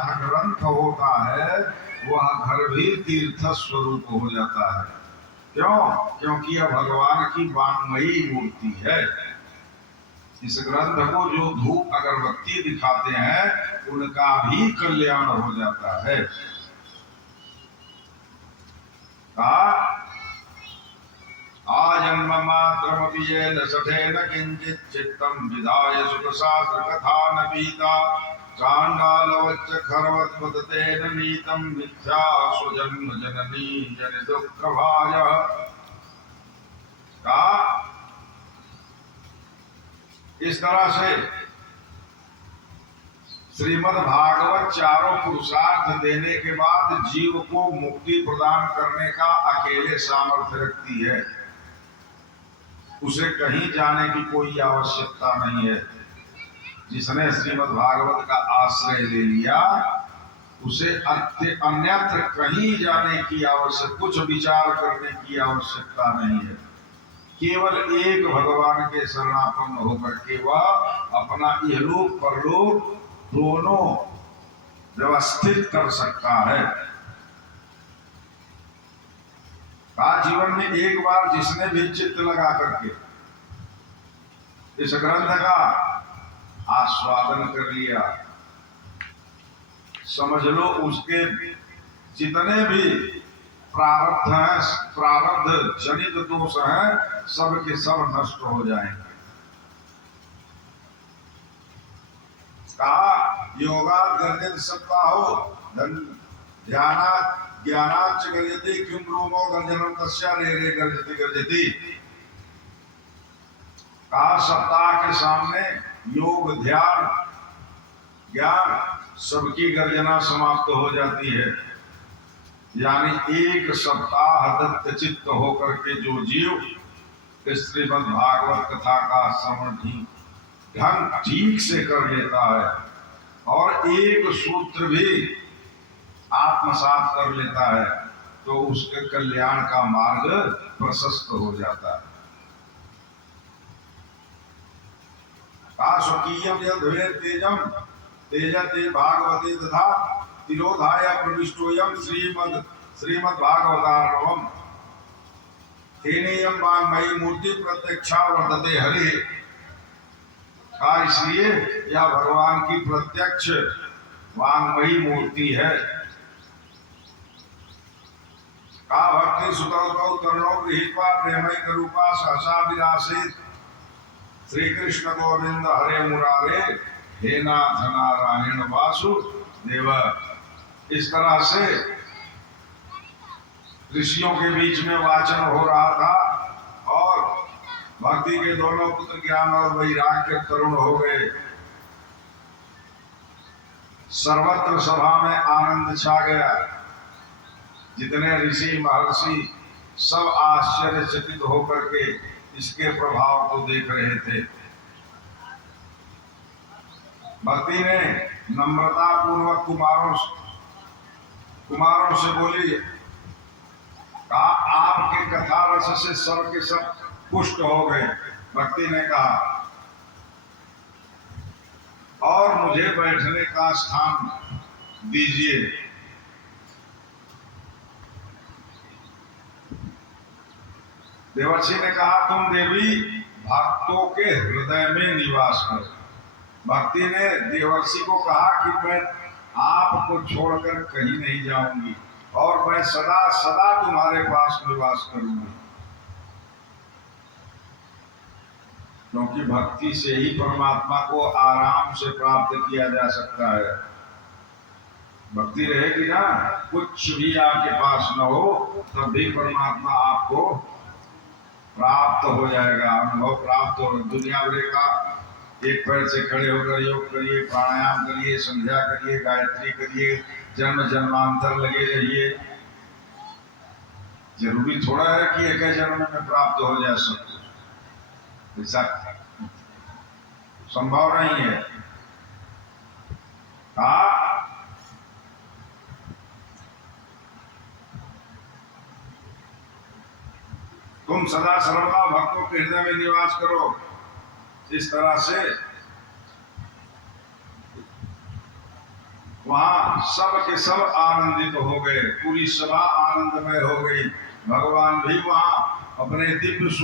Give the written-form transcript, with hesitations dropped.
जहाँ ग्रंथ होता है वह घर भी तीर्थ स्वरूप हो जाता है। क्यों? क्योंकि यह भगवान की वांगमयी मूर्ति है। इस ग्रंथ को जो धूप अगरबत्ती दिखाते हैं उनका भी कल्याण हो जाता है। आजन्म मात्रमपि येन सठेन किंचित् चित्तं विधाय सुखशास्त्र कथा न पीता चाण्डालवच्च खरवद्वदतेन नीतं मिथ्या स्वजन्म जननी जन दुःखभाजः। इस तरह से श्रीमद् भागवत चारों पुरुषार्थ देने के बाद जीव को मुक्ति प्रदान करने का अकेले सामर्थ्य रखती है। उसे कहीं जाने की कोई आवश्यकता नहीं है। जिसने श्रीमद् भागवत का आश्रय ले लिया उसे अन्यत्र कहीं जाने की आवश्यकता, कुछ विचार करने की आवश्यकता नहीं है। केवल एक भगवान के शरणापन्न होकर के वह अपना इहलोक परलोक दोनों व्यवस्थित कर सकता है। जीवन में एक बार जिसने भी चित्त लगा करके इस ग्रंथ का आस्वादन कर लिया, समझ लो उसके जितने भी प्रारब्ध हैं, प्रारब्ध जनित दोष हैं, सब के सब नष्ट हो जाएंगे। कहा योगा गर्जित सप्ताहो ध्यानात् ज्ञानाच्च गर्जति किं ब्रूमो गर्जनं तस्या रे रे गर्जति गर्जति। कहा सप्ताह के सामने योग ध्यान ज्ञान सबकी गर्जना समाप्त हो जाती है। यानी एक सप्ताह दत्त चित्त होकर के जो जीव श्रीमद् भागवत कथा का श्रवण ढंग ठीक से कर लेता है और एक सूत्र भी आत्मसात कर लेता है तो उसके कल्याण का मार्ग प्रशस्त हो जाता है। स्वकीयम यद्वेद तेजम तेजते भागवते तथा तिरोधाय प्रविष्टोयम श्रीमद् भागवतार्णवम् तेनेयम वाङ्मयी मूर्ति प्रत्यक्षा वर्तते हरि। इसलिए यह भगवान की प्रत्यक्ष वाङ्मयी मूर्ति है। भक्ति सुतौ तरुणो गृहीत्वा प्रेमैक रूपा सहसा विरासीत् श्री कृष्ण गोविंद हरे मुरारे हे नाथ नारायण वासुदेव। इस तरह से ऋषियों के बीच में वाचन हो रहा था और भक्ति के दोनों पुत्र ज्ञान और वैराग्य तरुण हो गए। सर्वत्र सभा में आनंद छा गया। जितने ऋषि महर्षि सब आश्चर्यचकित होकर के इसके प्रभाव को देख रहे थे। भक्ति ने नम्रता पूर्वक कुमारों से बोली, कहा आपके कथा रस से सब के सब पुष्ट हो गए। भक्ति ने कहा और मुझे बैठने का स्थान दीजिए। देवर्षि ने कहा तुम देवी भक्तों के हृदय में निवास करो। भक्ति ने देवर्षि को कहा कि मैं आपको छोड़कर कहीं नहीं जाऊंगी और मैं सदा सदा तुम्हारे पास निवास करूंगी। क्योंकि भक्ति से ही परमात्मा को आराम से प्राप्त किया जा सकता है। भक्ति रहेगी ना, कुछ भी आपके पास न हो तब भी परमात्मा आपको प्राप्त हो जाएगा, अनुभव प्राप्त हो। दुनिया भर का एक पैर से खड़े होकर योग करिए, प्राणायाम करिए, संध्या करिए, गायत्री करिए, जन्म जन्मांतर लगे रहिए। जरूरी थोड़ा है कि एक जन्म में प्राप्त हो जाए सब कुछ, ऐसा संभव नहीं है। तुम सदा सर्वदा भक्तों के हृदय में निवास करो। इस तरह से वहां सब के सब आनंदित हो गए, पूरी सभा आनंदमय हो गई। भगवान भी वहां अपने दिव्य